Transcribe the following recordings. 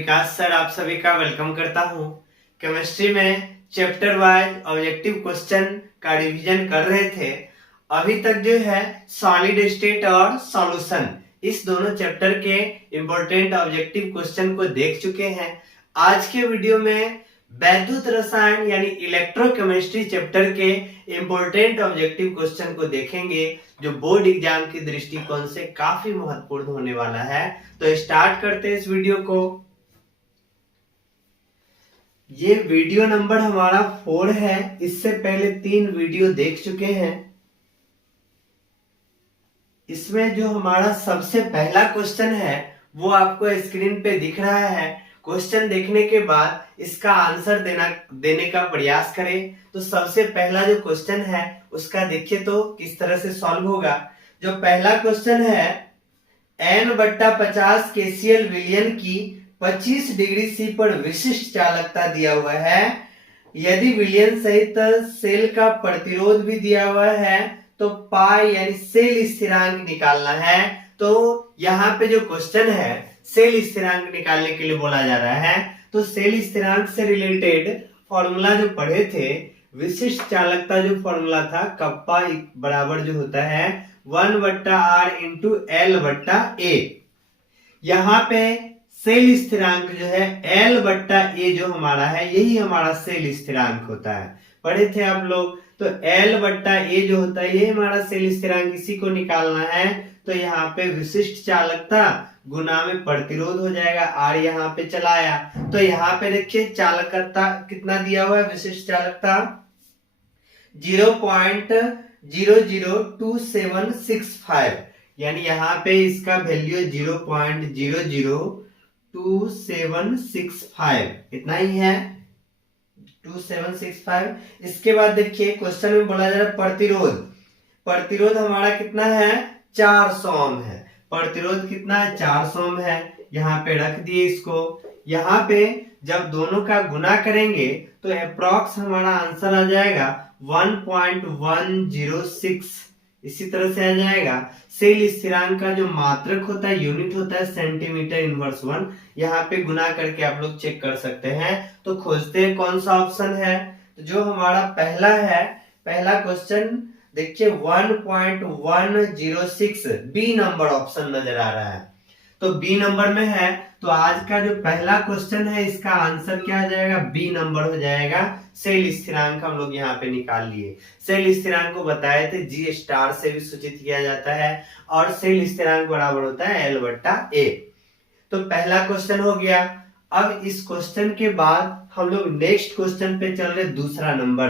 विकास sir आप सभी का वेलकम करता हूं। केमिस्ट्री में चैप्टर वाइज ऑब्जेक्टिव क्वेश्चन का रिवीजन कर रहे थे। अभी तक जो है सॉलिड स्टेट और सॉल्यूशन इस दोनों चैप्टर के इंपॉर्टेंट ऑब्जेक्टिव क्वेश्चन को देख चुके हैं। आज के वीडियो में वैद्युत रसायन यानी इलेक्ट्रोकेमिस्ट्री चैप्टर के इंपॉर्टेंट ऑब्जेक्टिव क्वेश्चन को देखेंगे जो बोर्ड एग्जाम की दृष्टिकोण से काफी महत्वपूर्ण होने वाला है। तो स्टार्ट करते हैं इस वीडियो को। ये वीडियो नंबर हमारा 4 है। इससे पहले 3 वीडियो देख चुके हैं। इसमें जो हमारा सबसे पहला क्वेश्चन है वो आपको स्क्रीन पे दिख रहा है। क्वेश्चन देखने के बाद इसका आंसर देने का प्रयास करें। तो सबसे पहला जो क्वेश्चन है उसका देखिए तो किस तरह से सॉल्व होगा। जो पहला क्वेश्चन है N/50 KCl विलयन की 25 डिग्री C पर विशिष्ट चालकता दिया हुआ है। यदि विलयन सहित सेल का प्रतिरोध भी दिया हुआ है तो पाई यानी सेल स्थिरांक निकालना है। तो यहाँ पे जो क्वेश्चन है सेल स्थिरांक निकालने के लिए बोला जा रहा है। तो सेल स्थिरांक से रिलेटेड फॉर्मूला जो पढ़े थे, विशिष्ट चालकता जो फॉर्मूला था कप्पा बराबर जो होता है 1/r × L/A। यहाँ पे सेल स्थिरांक जो है L/A जो हमारा है यही हमारा सेल स्थिरांक होता है। पढ़े थे आप लोग। तो L/A जो होता है ये हमारा सेल स्थिरांक, इसी को निकालना है। तो यहाँ पे विशिष्ट चालकता गुना में प्रतिरोध हो जाएगा, R यहाँ पे चलाया। तो यहाँ पे देखिए चालकता कितना दिया हुआ है, विशिष्ट चालकता 0.002765, यानी यहाँ पे इसका वैल्यू 0.002765 इतना ही है, 2765। इसके बाद देखिए क्वेश्चन में बोला जा रहा है प्रतिरोध हमारा कितना है 400 ओम है। प्रतिरोध कितना है 400 ओम है। यहाँ पे रख दिए इसको। यहाँ पे जब दोनों का गुना करेंगे तो अप्रॉक्स हमारा आंसर आ जाएगा 1.106, इसी तरह से आ जाएगा। सेल स्थिरांक का जो मात्रक होता है यूनिट होता है cm/1। यहाँ पे गुना करके आप लोग चेक कर सकते हैं। तो खोजते हैं कौन सा ऑप्शन है। तो जो हमारा पहला है, पहला क्वेश्चन देखिए 1.106 बी नंबर ऑप्शन नजर आ रहा है। तो बी नंबर में है। तो आज का जो पहला क्वेश्चन है इसका आंसर क्या आ जाएगा, बी नंबर हो जाएगा। सेल स्थिरांक हम लोग यहाँ पे निकाल लिए। सेल स्थिरांक को बताए थे G स्टार से भी सूचित किया जाता है और सेल स्थिरांक बराबर होता है L/A। तो पहला क्वेश्चन हो गया। अब इस क्वेश्चन के बाद हम लोग नेक्स्ट क्वेश्चन पे चल रहे, दूसरा नंबर।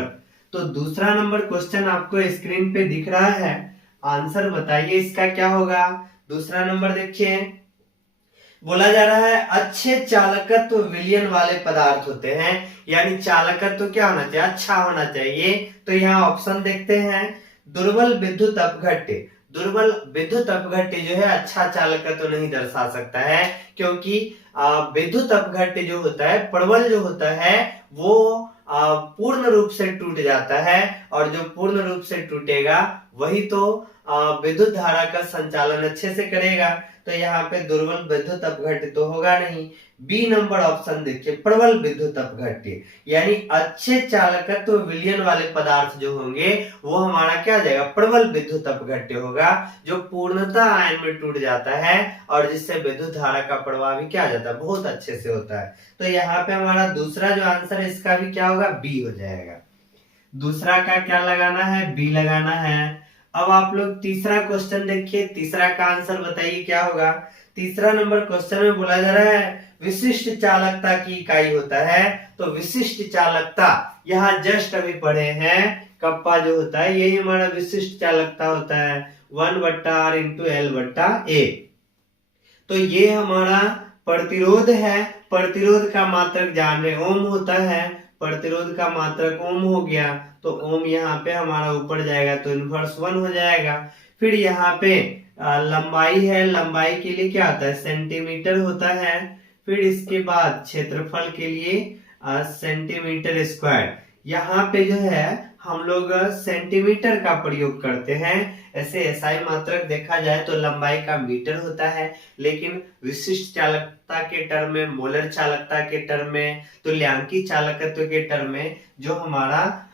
तो दूसरा नंबर क्वेश्चन आपको स्क्रीन पे दिख रहा है। आंसर बताइए इसका क्या होगा। दूसरा नंबर देखिए, बोला जा रहा है अच्छे चालकत्व विलयन वाले पदार्थ होते हैं, यानी चालकत्व क्या होना चाहिए, अच्छा होना चाहिए। तो यहाँ ऑप्शन देखते हैं। दुर्बल विद्युत अपघट्य, दुर्बल विद्युत अपघट्य जो है अच्छा चालकत्व नहीं दर्शा सकता है, क्योंकि विद्युत अपघट्य जो होता है, प्रबल जो होता है वो पूर्ण रूप से टूट जाता है, और जो पूर्ण रूप से टूटेगा वही तो विद्युत धारा का संचालन अच्छे से करेगा। तो यहाँ पे दुर्बल विद्युत अपघट्य तो होगा नहीं। बी नंबर ऑप्शन देखिए, प्रबल विद्युत अपघट्य, यानी अच्छे चालकत्व विलयन वाले पदार्थ जो होंगे वो हमारा क्या हो जाएगा, प्रबल विद्युत अपघट्य होगा, जो पूर्णतः आयन में टूट जाता है और जिससे विद्युत धारा का प्रवाह भी क्या हो जाता है, बहुत अच्छे से होता है। तो यहाँ पे हमारा दूसरा जो आंसर है इसका भी क्या होगा, बी हो जाएगा। दूसरा का क्या लगाना है, बी लगाना है। अब आप लोग तीसरा क्वेश्चन देखिए, तीसरा का आंसर बताइए क्या होगा। तीसरा नंबर क्वेश्चन में बोला जा रहा है विशिष्ट चालकता की इकाई होता है। तो विशिष्ट चालकता यहाँ जस्ट अभी पढ़े हैं, कप्पा जो होता है यही हमारा विशिष्ट चालकता होता है 1/r × L/A। तो ये हमारा प्रतिरोध है। प्रतिरोध का मात्रक जान रहे ओम होता है, प्रतिरोध का मात्रक ओम हो गया। तो ओम यहाँ पे हमारा ऊपर जाएगा तो इनवर्स 1 हो जाएगा। फिर यहाँ पे लंबाई है, लंबाई के लिए क्या होता है, सेंटीमीटर होता है। फिर इसके बाद क्षेत्रफल के लिए सेंटीमीटर स्क्वायर। यहाँ पे जो है हम लोग सेंटीमीटर का प्रयोग करते हैं। ऐसे एसआई मात्रक देखा जाए तो लंबाई का मीटर होता है, लेकिन विशिष्ट चालकता के टर्म में, मोलर चालकता के टर्म में, तुल्यांकी चालकत्व के टर्म में जो हमारा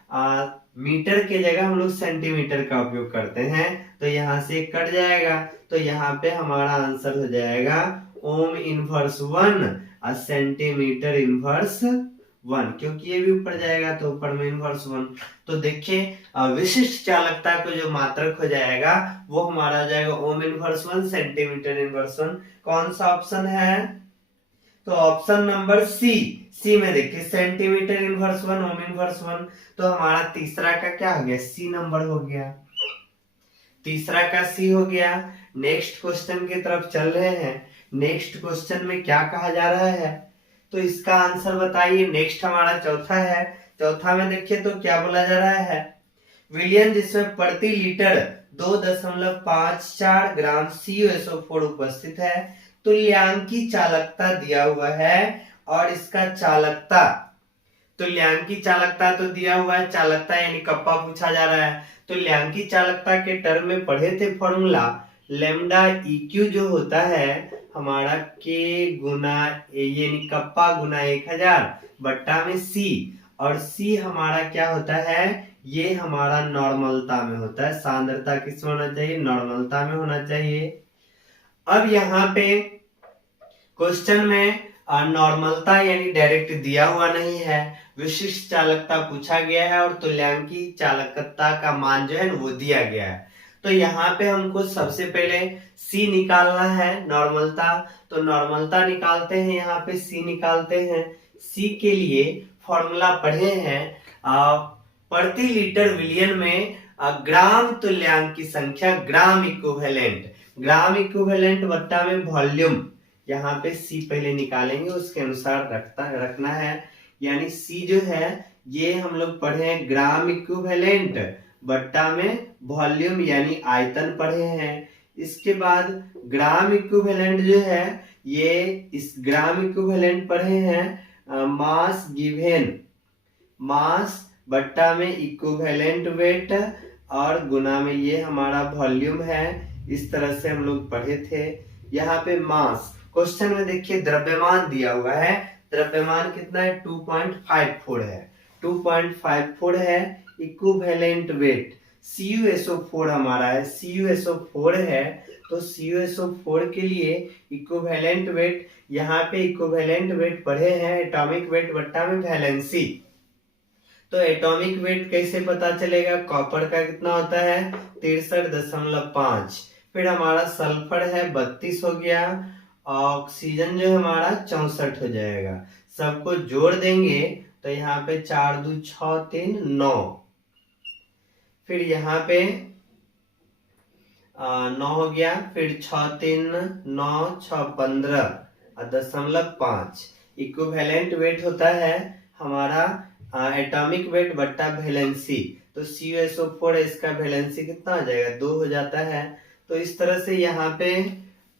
मीटर के जगह हम लोग सेंटीमीटर का उपयोग करते हैं। तो यहाँ से कट जाएगा, तो यहाँ पे हमारा आंसर हो जाएगा ओम इनवर्स 1 और सेंटीमीटर इनवर्स 1, क्योंकि ये भी ऊपर जाएगा तो ऊपर में इनवर्स 1। तो देखिए विशिष्ट चालकता को जो मात्रक हो जाएगा वो हमारा हो जाएगा ओम इनवर्स 1 सेंटीमीटर इनवर्स 1। कौन सा ऑप्शन है? तो ऑप्शन नंबर सी में देखिए सेंटीमीटर इनवर्स 1 ओम इनवर्स 1। तो हमारा तीसरा का क्या हो गया? सी नंबर हो गया, तीसरा का सी हो गया। नेक्स्ट क्वेश्चन की तरफ चल रहे हैं। नेक्स्ट क्वेश्चन में क्या कहा जा रहा है, तो इसका आंसर बताइए। नेक्स्ट हमारा चौथा है। चौथा में देखिए तो क्या बोला जा रहा है, विलियन जिसमें प्रति लीटर 2.54 ग्राम CuSO4 उपस्थित है, तुल्यांकी चालकता दिया हुआ है और इसका चालकता, तुल्यांकी चालकता तो दिया हुआ है, चालकता यानी कप्पा पूछा जा रहा है। तुल्यांकी चालकता के टर्म में पढ़े थे फॉर्मूला, लेमडा EQ जो होता है हमारा K गुना यानी कप्पा गुना 1000 बट्टा में C, और C हमारा क्या होता है, ये हमारा नॉर्मलता में होता है। सांद्रता किस में होना चाहिए? नॉर्मलता में होना चाहिए। अब यहाँ पे क्वेश्चन में नॉर्मलता यानी डायरेक्ट दिया हुआ नहीं है, विशिष्ट चालकता पूछा गया है और तुल्यांकी चालकता का मान जो है वो दिया गया है। तो यहाँ पे हमको सबसे पहले C निकालना है, नॉर्मलता। तो नॉर्मलता निकालते हैं, यहाँ पे C निकालते हैं। C के लिए फॉर्मूला पढ़े हैं, प्रति लीटर विलियन में ग्राम तुल्यांक की संख्या, ग्राम इक्विवेलेंट बट्टा में वॉल्यूम। यहाँ पे C पहले निकालेंगे, उसके अनुसार रखना है। यानी C जो है ये हम लोग पढ़े हैं ग्राम इक्विवेलेंट बट्टा में वॉल्यूम यानी आयतन पढ़े हैं। इसके बाद ग्राम इक्विवेलेंट जो है ये इस ग्राम इक्विवेलेंट पढ़े हैं मास गिवन, मास बट्टा में इक्विवेलेंट वेट और गुना में ये हमारा वॉल्यूम है। इस तरह से हम लोग पढ़े थे। यहाँ पे मास क्वेश्चन में देखिए द्रव्यमान दिया हुआ है, द्रव्यमान कितना है? 2.54 है, 2.54 है। इक्विवेलेंट वेट CuSO4 हमारा है, CuSO4 है, तो CuSO4 के लिए इक्विवेलेंट वेट, यहाँ पे इक्विवेलेंट वेट पढ़े हैं एटॉमिक वेट बट्टा में वैलेंसी। तो एटॉमिक वेट कैसे पता चलेगा? कॉपर का कितना होता है? 63.5। फिर हमारा सल्फर है 32 हो गया, ऑक्सीजन जो है हमारा 64 हो जाएगा। सबको जोड़ देंगे तो यहाँ पे 4 2 6 3 9, फिर यहाँ पे 9 हो गया, फिर 6 3 9 6 15.5। इक्विवेलेंट वेट होता है हमारा एटॉमिक वेट बट्टा वैलेंसी। तो CuSO4 इसका वैलेंसी कितना हो जाएगा? 2 हो जाता है। तो इस तरह से यहाँ पे,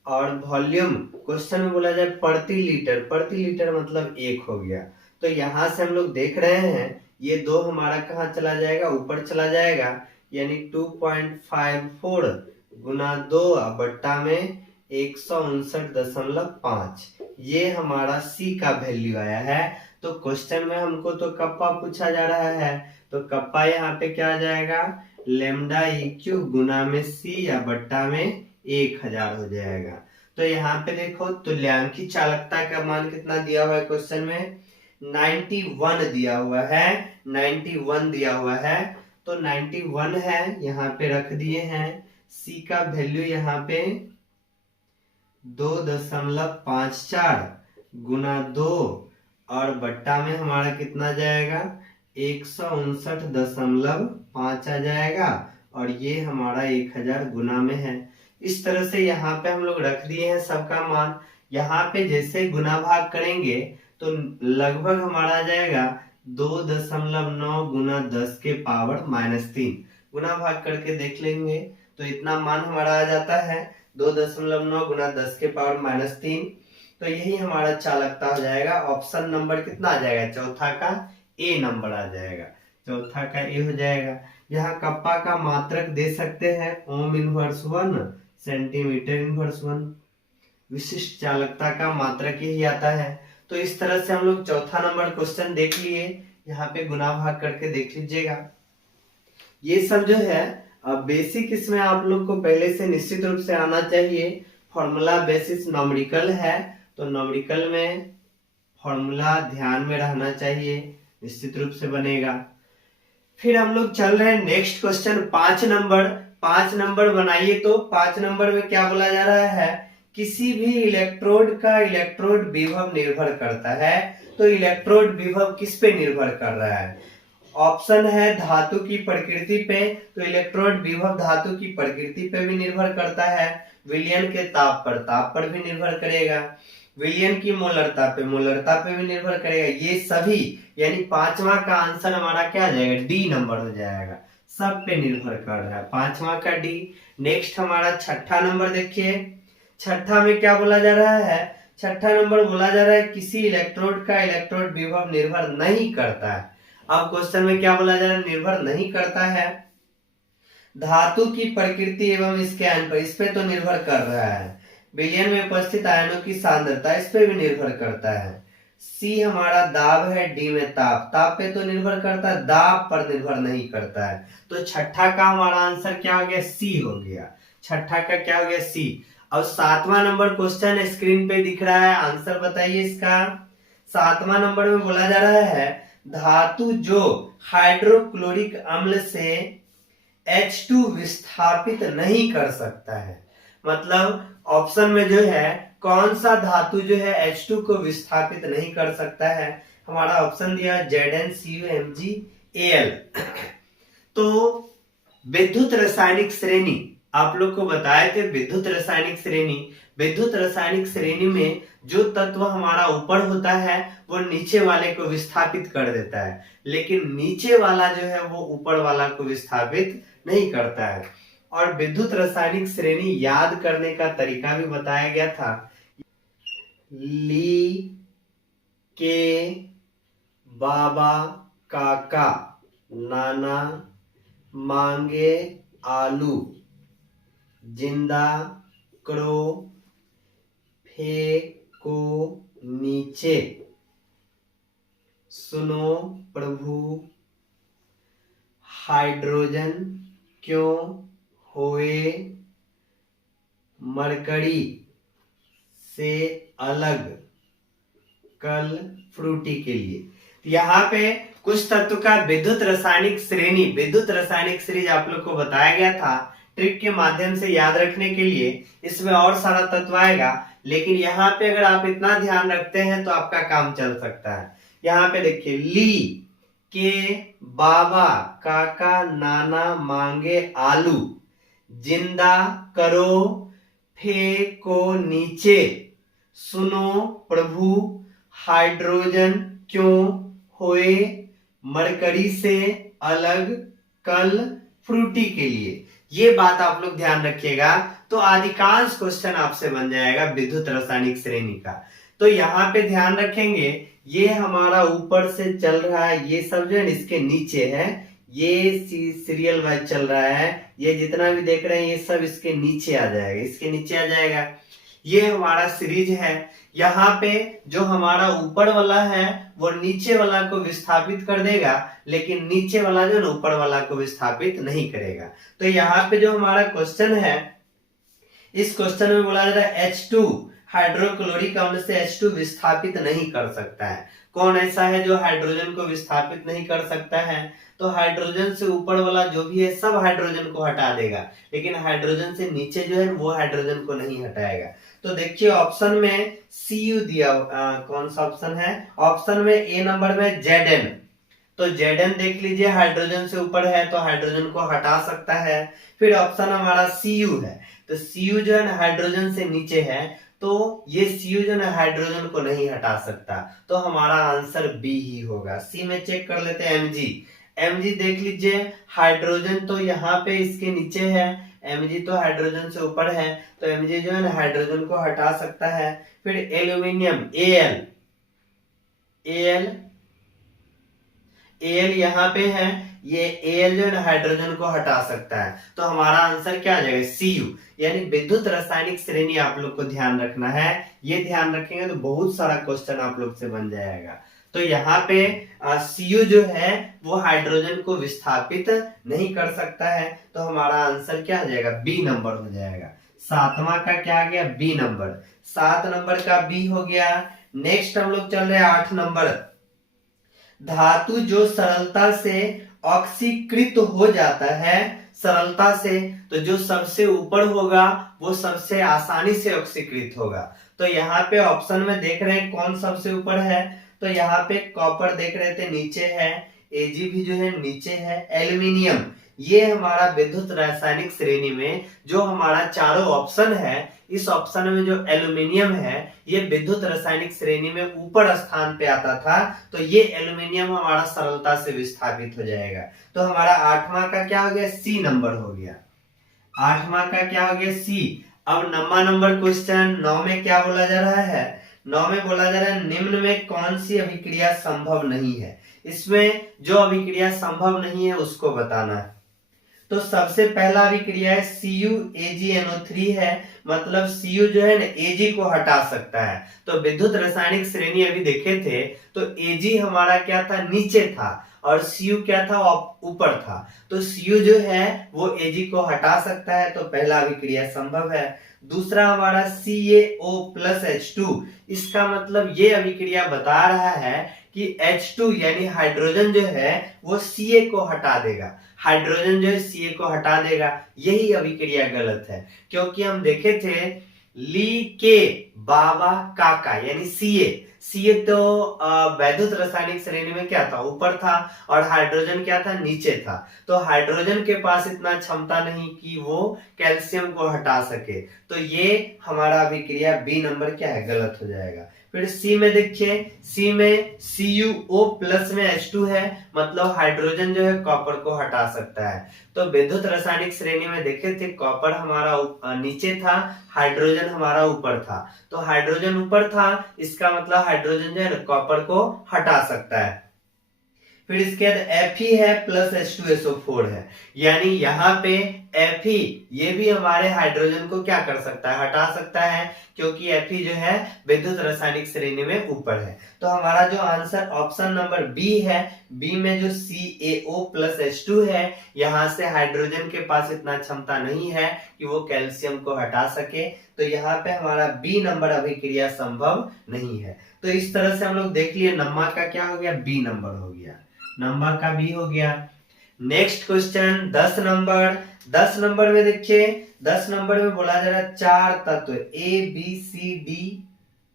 और वॉल्यूम क्वेश्चन में बोला जाए प्रति लीटर, प्रति लीटर मतलब 1 हो गया। तो यहाँ से हम लोग देख रहे हैं ये 2 हमारा कहाँ चला जाएगा? ऊपर चला जाएगा, यानी 2.54 गुना 2 बट्टा में 159.5, ये हमारा C का वैल्यू आया है। तो क्वेश्चन में हमको तो कप्पा पूछा जा रहा है, तो कप्पा यहाँ पे क्या आ जाएगा? लेमडा EQ गुना में C या बट्टा में 1000 हो जाएगा। तो यहाँ पे देखो तुल्यांकी चालकता का मान कितना दिया हुआ है क्वेश्चन में? 91 दिया हुआ है, 91 दिया हुआ है। तो 91 है, यहाँ पे रख दिए हैं। C का वैल्यू यहाँ पे 2.54 गुना 2 और बट्टा में हमारा कितना जाएगा? 159.5 आ जाएगा, और ये हमारा 1000 गुना में है। इस तरह से यहाँ पे हम लोग रख दिए हैं सबका मान। यहाँ पे जैसे गुना भाग करेंगे तो लगभग हमारा आ जाएगा 2.9 गुना 10 के पावर -3। गुना भाग करके देख लेंगे तो इतना मान हमारा आ जाता है 2.9 गुना 10 के पावर -3। तो यही हमारा चालकता हो जाएगा। ऑप्शन नंबर कितना आ जाएगा? चौथा का A नंबर आ जाएगा। चौथा का ए हो जाएगा। यहाँ कप्पा का मात्रक दे सकते हैं ओम इनवर्स 1 सेंटीमीटर इनवर्स 1। विशिष्ट चालकता का मात्रक यही आता है। तो इस तरह से हम लोग चौथा नंबर क्वेश्चन देख लिए। यहाँ पे गुना भाग करके देख लीजिएगा। ये सब जो है बेसिक इसमें आप लोग को पहले से निश्चित रूप से आना चाहिए। फॉर्मूला बेसिस न्यूमेरिकल है, तो न्यूमेरिकल में फॉर्मूला ध्यान में रहना चाहिए, निश्चित रूप से बनेगा। फिर हम लोग चल रहे हैं नेक्स्ट क्वेश्चन 5 नंबर। 5 नंबर बनाइए। तो 5 नंबर में क्या बोला जा रहा है, किसी भी इलेक्ट्रोड का इलेक्ट्रोड विभव निर्भर करता है। तो इलेक्ट्रोड विभव किस पे निर्भर कर रहा है? ऑप्शन है धातु की प्रकृति पे, तो इलेक्ट्रोड विभव धातु की प्रकृति पे भी निर्भर करता है। विलयन के ताप पर भी निर्भर करेगा। विलयन की मोलरता पे भी निर्भर करेगा। ये सभी यानी पांचवा का आंसर हमारा क्या आ जाएगा, डी नंबर हो जाएगा। सब पे निर्भर कर रहा है, पांचवा का डी। नेक्स्ट हमारा छठा नंबर देखिए। छठा में क्या बोला जा रहा है, छठा नंबर बोला जा रहा है किसी इलेक्ट्रोड का इलेक्ट्रोड विभव निर्भर नहीं करता है। अब क्वेश्चन में क्या बोला जा रहा है, निर्भर नहीं करता है। धातु की प्रकृति एवं इसके आयन पर, इस पे तो निर्भर कर रहा है। विलयन में उपस्थित आयनों की सांद्रता, इस पे भी निर्भर करता है। सी हमारा दाब है, डी में ताप पे तो निर्भर करता है, दाब पर निर्भर नहीं करता है। तो छठा का हमारा आंसर क्या हो गया, सी हो गया। छठा का क्या हो गया, सी। अब 7वां नंबर क्वेश्चन स्क्रीन पे दिख रहा है, आंसर बताइए इसका। 7वां नंबर में बोला जा रहा है धातु जो हाइड्रोक्लोरिक अम्ल से H2 विस्थापित नहीं कर सकता है। मतलब ऑप्शन में जो है कौन सा धातु जो है H2 को विस्थापित नहीं कर सकता है, हमारा ऑप्शन दिया ZnCuMgAl। तो विद्युत रासायनिक श्रेणी आप लोग को बताए थे। विद्युत रासायनिक श्रेणी में जो तत्व हमारा ऊपर होता है वो नीचे वाले को विस्थापित कर देता है, लेकिन नीचे वाला जो है वो ऊपर वाला को विस्थापित नहीं करता है। और विद्युत रासायनिक श्रेणी याद करने का तरीका भी बताया गया था। ली के बाबा काका नाना मांगे आलू, जिंदा करो फेंको नीचे, सुनो प्रभु हाइड्रोजन क्यों होए मरकरी से अलग, कल फ्रूटी के लिए। यहाँ पे कुछ तत्व का विद्युत रासायनिक श्रेणी आप लोग को बताया गया था ट्रिक के माध्यम से याद रखने के लिए। इसमें और सारा तत्व आएगा, लेकिन यहाँ पे अगर आप इतना ध्यान रखते हैं तो आपका काम चल सकता है। यहाँ पे देखिए ली के बाबा काका नाना मांगे आलू, जिंदा करो फेंको नीचे, सुनो प्रभु हाइड्रोजन क्यों होए मरकरी से अलग, कल फ्रूटी के लिए। ये बात आप लोग ध्यान रखिएगा, तो अधिकांश क्वेश्चन आपसे बन जाएगा विद्युत रासायनिक श्रेणी का। तो यहाँ पे ध्यान रखेंगे, ये हमारा ऊपर से चल रहा है, ये सब जो है इसके नीचे है, ये सीरियल वाइज चल रहा है। ये जितना भी देख रहे हैं ये सब इसके नीचे आ जाएगा, इसके नीचे आ जाएगा। ये हमारा सीरीज है। यहाँ पे जो हमारा ऊपर वाला है वो नीचे वाला को विस्थापित कर देगा, लेकिन नीचे वाला जो है ऊपर वाला को विस्थापित नहीं करेगा। तो यहाँ पे जो हमारा क्वेश्चन है, इस क्वेश्चन में बोला जा रहा है H2 हाइड्रोक्लोरिक अम्ल से H2 विस्थापित नहीं कर सकता है। कौन ऐसा है जो हाइड्रोजन को विस्थापित नहीं कर सकता है? तो हाइड्रोजन से ऊपर वाला जो भी है सब हाइड्रोजन को हटा देगा, लेकिन हाइड्रोजन से नीचे जो है वो हाइड्रोजन को नहीं हटाएगा। तो देखिए ऑप्शन में Cu दिया, कौन सा ऑप्शन है? ऑप्शन में ए नंबर में Zn। तो Zn देख लीजिए, हाइड्रोजन से ऊपर है तो हाइड्रोजन को हटा सकता है। फिर ऑप्शन हमारा Cu है, तो Cu जो है हाइड्रोजन से नीचे है, तो ये Cu जो है हाइड्रोजन को नहीं हटा सकता। तो हमारा आंसर बी ही होगा। सी में चेक कर लेते हैं Mg देख लीजिए, हाइड्रोजन तो यहाँ पे इसके नीचे है, Mg तो हाइड्रोजन से ऊपर है, तो Mg जो है ना हाइड्रोजन को हटा सकता है। फिर एल्यूमिनियम Al Al यहाँ पे है, ये Al जो है ना हाइड्रोजन को हटा सकता है, तो हमारा आंसर क्या आ जाएगा Cu। यानी विद्युत रासायनिक श्रेणी आप लोग को ध्यान रखना है, ये ध्यान रखेंगे तो बहुत सारा क्वेश्चन आप लोग से बन जाएगा। तो यहाँ पे Cu जो है वो हाइड्रोजन को विस्थापित नहीं कर सकता है, तो हमारा आंसर क्या आ जाएगा, बी नंबर हो जाएगा। सातवां का क्या आ गया, बी नंबर। 7 नंबर का बी हो गया। नेक्स्ट हम लोग चल रहे हैं 8 नंबर। धातु जो सरलता से ऑक्सीकृत हो जाता है, सरलता से, तो जो सबसे ऊपर होगा वो सबसे आसानी से ऑक्सीकृत होगा। तो यहाँ पे ऑप्शन में देख रहे हैं कौन सबसे ऊपर है, तो यहाँ पे कॉपर देख रहे थे नीचे है, Ag भी जो है नीचे है, एल्यूमिनियम, ये हमारा विद्युत रासायनिक श्रेणी में जो हमारा चारों ऑप्शन है, इस ऑप्शन में जो एल्यूमिनियम है ये विद्युत रासायनिक श्रेणी में ऊपर स्थान पे आता था, तो ये एल्यूमिनियम हमारा सरलता से विस्थापित हो जाएगा। तो हमारा 8वां का क्या हो गया, सी नंबर हो गया। 8वां का क्या हो गया, सी। अब 9वां नंबर क्वेश्चन, 9 में क्या बोला जा रहा है, 9 में बोला जा रहा है निम्न में कौन सी अभिक्रिया संभव नहीं है। इसमें जो अभिक्रिया संभव नहीं है उसको बताना है। तो सबसे पहला अभिक्रिया है CuAgNO3 है, मतलब Cu जो है ना Ag को हटा सकता है। तो विद्युत रासायनिक श्रेणी अभी देखे थे तो Ag हमारा क्या था, नीचे था, और Cu क्या था, ऊपर था। तो Cu जो है वो Ag को हटा सकता है, तो पहला अभिक्रिया संभव है। दूसरा हमारा CaO+H2, इसका मतलब ये अभिक्रिया बता रहा है कि H2 यानी हाइड्रोजन जो है वो Ca को हटा देगा, हाइड्रोजन जो है Ca को हटा देगा। यही अभिक्रिया गलत है, क्योंकि हम देखे थे ली के बाबा काका यानी Ca तो वैद्युत रासायनिक श्रेणी में क्या था, ऊपर था, और हाइड्रोजन क्या था, नीचे था। तो हाइड्रोजन के पास इतना क्षमता नहीं कि वो कैल्शियम को हटा सके, तो ये हमारा अभिक्रिया बी नंबर क्या है, गलत हो जाएगा। फिर सी में देखिए, सी में CuO+ में H2 है, मतलब हाइड्रोजन जो है कॉपर को हटा सकता है। तो विद्युत रासायनिक श्रेणी में देखे थे कॉपर हमारा नीचे था, हाइड्रोजन हमारा ऊपर था। तो हाइड्रोजन ऊपर था, इसका मतलब हाइड्रोजन जो है ना कॉपर को हटा सकता है। फिर इसके बाद Fe है प्लस H2SO4 है, यानी यहाँ पे Fe ये भी हमारे हाइड्रोजन को क्या कर सकता है, हटा सकता है, क्योंकि Fe जो है विद्युत रासायनिक श्रेणी में ऊपर है। तो हमारा जो आंसर ऑप्शन नंबर बी है, बी में जो CaO+H2 है, यहाँ से हाइड्रोजन के पास इतना क्षमता नहीं है कि वो कैल्शियम को हटा सके, तो यहाँ पे हमारा बी नंबर अभिक्रिया संभव नहीं है। तो इस तरह से हम लोग देख लिए, नंबर का क्या हो गया, बी नंबर हो गया, नंबर का बी हो गया। Next question 10 number. 10 नंबर में देखिए, 10 नंबर में बोला जा रहा है 4 तत्व ABCD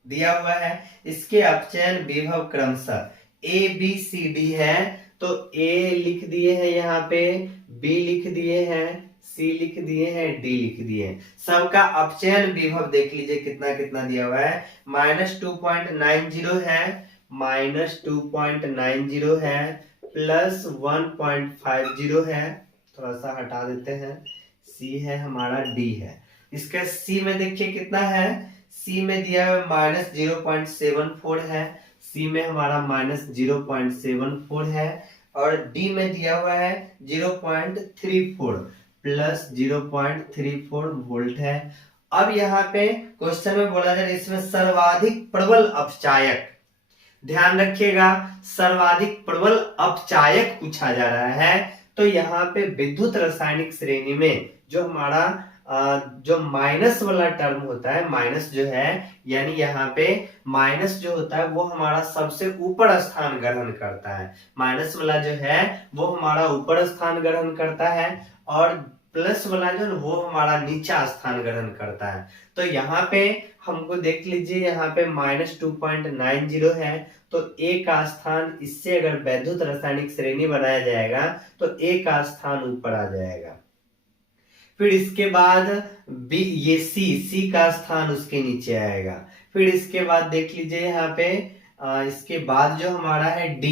दिया हुआ है, इसके अपचयन विभव क्रमशः ABCD है। तो A लिख दिए हैं यहाँ पे, B लिख दिए हैं, C लिख दिए हैं, D लिख दिए हैं। सबका अपचयन विभव देख लीजिए कितना कितना दिया हुआ है, -2.90 है, -2.90 है, +1.50 है, थोड़ा सा हटा देते हैं, C है हमारा, D है। इसके C में देखिए कितना है, C में दिया है -0.74 है, C में हमारा -0.74 है, और D में दिया हुआ है 0.34 +0.34 वोल्ट है। अब यहाँ पे क्वेश्चन में बोला जा रहा है इसमें सर्वाधिक प्रबल अपचायक, ध्यान रखिएगा, सर्वाधिक प्रबल अपचायक पूछा जा रहा है। तो यहाँ पे विद्युत रासायनिक श्रेणी में जो हमारा जो माइनस वाला टर्म होता है, माइनस जो है, यानी यहाँ पे माइनस जो होता है वो हमारा सबसे ऊपर स्थान ग्रहण करता है, माइनस वाला जो है वो हमारा ऊपर स्थान ग्रहण करता है, और प्लस वाला जो है वो हमारा नीचा स्थान ग्रहण करता है। तो यहाँ पे हमको देख लीजिए, यहाँ पे -2.90 है, तो A का स्थान, इससे अगर वैद्युत रासायनिक श्रेणी बनाया जाएगा तो A का स्थान ऊपर आ जाएगा। फिर इसके बाद B, ये C का स्थान उसके नीचे आएगा। फिर इसके बाद देख लीजिए यहाँ पे इसके बाद जो हमारा है D,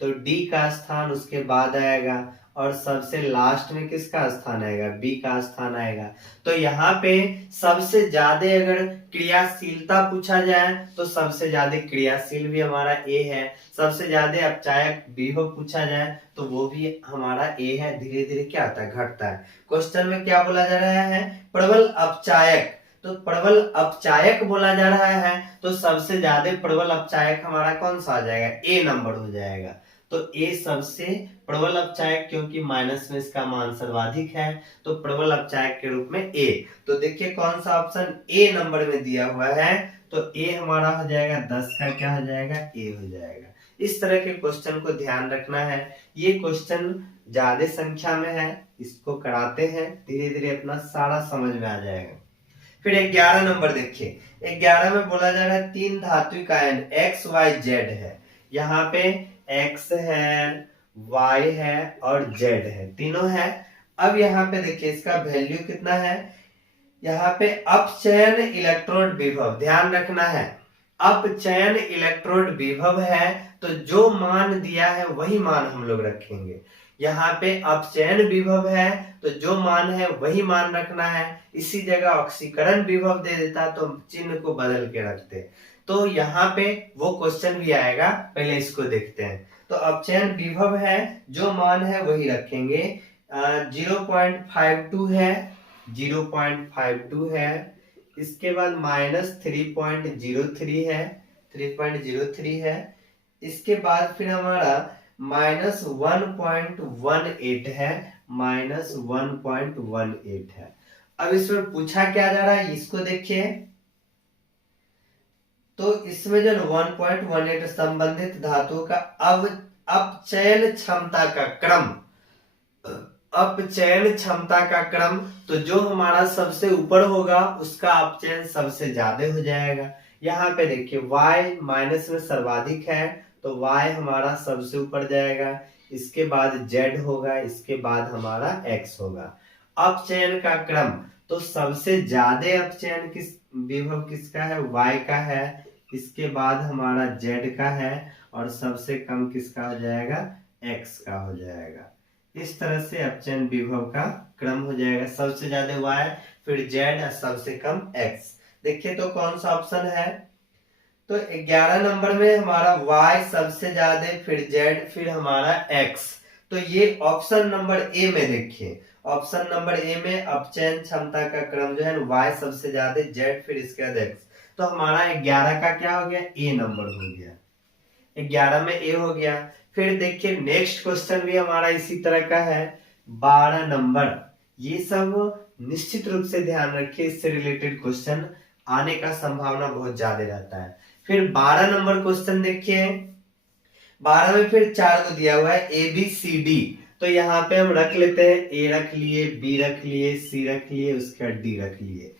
तो D का स्थान उसके बाद आएगा, और सबसे लास्ट में किसका स्थान आएगा, बी का स्थान आएगा। तो यहाँ पे सबसे ज्यादा अगर क्रियाशीलता पूछा जाए तो सबसे ज्यादा क्रियाशील भी हमारा ए है, सबसे ज्यादा अपचायक विभव पूछा जाए तो वो भी हमारा ए है। धीरे धीरे क्या होता है, घटता है। क्वेश्चन में क्या बोला जा रहा है, प्रबल अपचायक, तो प्रबल अपचायक बोला जा रहा है तो सबसे ज्यादा प्रबल अपचायक हमारा कौन सा आ जाएगा, ए नंबर हो जाएगा। तो ए सबसे प्रबल अपचायक, क्योंकि माइनस में इसका मान सर्वाधिक है तो प्रबल अपचायक के रूप में ए। तो देखिए कौन सा ऑप्शन ए नंबर में दिया हुआ है, तो ए हमारा हो जाएगा 10 का क्या हो जाएगा, ए हो जाएगा। इस तरह के क्वेश्चन को ध्यान रखना है, ये क्वेश्चन ज्यादा संख्या में है, इसको कराते हैं धीरे धीरे अपना सारा समझ में आ जाएगा। फिर 11 नंबर देखिए, 11 में बोला जा रहा है तीन धात्विक आयन एक्स वाई जेड है। यहाँ पे एक्स है, वाई है और जेड है, तीनों है। अब यहाँ पे देखिए इसका वैल्यू कितना है, यहाँ पे अपचयन इलेक्ट्रोड विभव, ध्यान रखना है अपचयन इलेक्ट्रोड विभव है तो जो मान दिया है वही मान हम लोग रखेंगे। यहाँ पे अपचयन विभव है तो जो मान है वही मान रखना है। इसी जगह ऑक्सीकरण विभव दे देता तो चिन्ह को बदल के रखते। तो यहाँ पे वो क्वेश्चन भी आएगा, पहले इसको देखते हैं। तो अपचयन विभव है, जो मान है वही रखेंगे। 0.52 है, 0.52 है। इसके बाद -3.03 है, 3.03 है। इसके बाद फिर हमारा -1.18 है, -1.18 है। अब इसमें पूछा क्या जा रहा है, इसको देखिए। तो इसमें जो 1.18 संबंधित धातुओं का अपचयन क्षमता का क्रम, अपचयन क्षमता का क्रम, तो जो हमारा सबसे ऊपर होगा उसका अपचयन सबसे ज्यादा हो जाएगा। यहाँ पे देखिए y माइनस में सर्वाधिक है तो y हमारा सबसे ऊपर जाएगा, इसके बाद z होगा, इसके बाद हमारा x होगा। अपचयन का क्रम, तो सबसे ज्यादा अपचयन किस विभव किसका है, y का है, इसके बाद हमारा z का है और सबसे कम किसका हो जाएगा, x का हो जाएगा। इस तरह से अपचयन विभव का क्रम हो जाएगा, सबसे ज्यादा y फिर z और सबसे कम x। देखिए तो कौन सा ऑप्शन है, तो 11 नंबर में हमारा y सबसे ज्यादा, फिर z, फिर हमारा x। तो ये ऑप्शन नंबर ए में देखिए, ऑप्शन नंबर ए में अपचयन क्षमता का क्रम जो है y सबसे ज्यादा, z फिर इसके बाद x। तो हमारा 11 का क्या हो गया, ए नंबर हो गया, 11 में ए हो गया। फिर देखिए नेक्स्ट क्वेश्चन भी हमारा इसी तरह का है, 12 नंबर। ये सब निश्चित रूप से ध्यान रखिए, इससे रिलेटेड क्वेश्चन आने का संभावना बहुत ज्यादा रहता है। फिर 12 नंबर क्वेश्चन देखिए, 12 में फिर 4 को दिया हुआ है ए बी सी डी। तो यहाँ पे हम रख लेते हैं, ए रख लिए, बी रख लिए, सी रख लिए, उसके बाद डी रख लिए।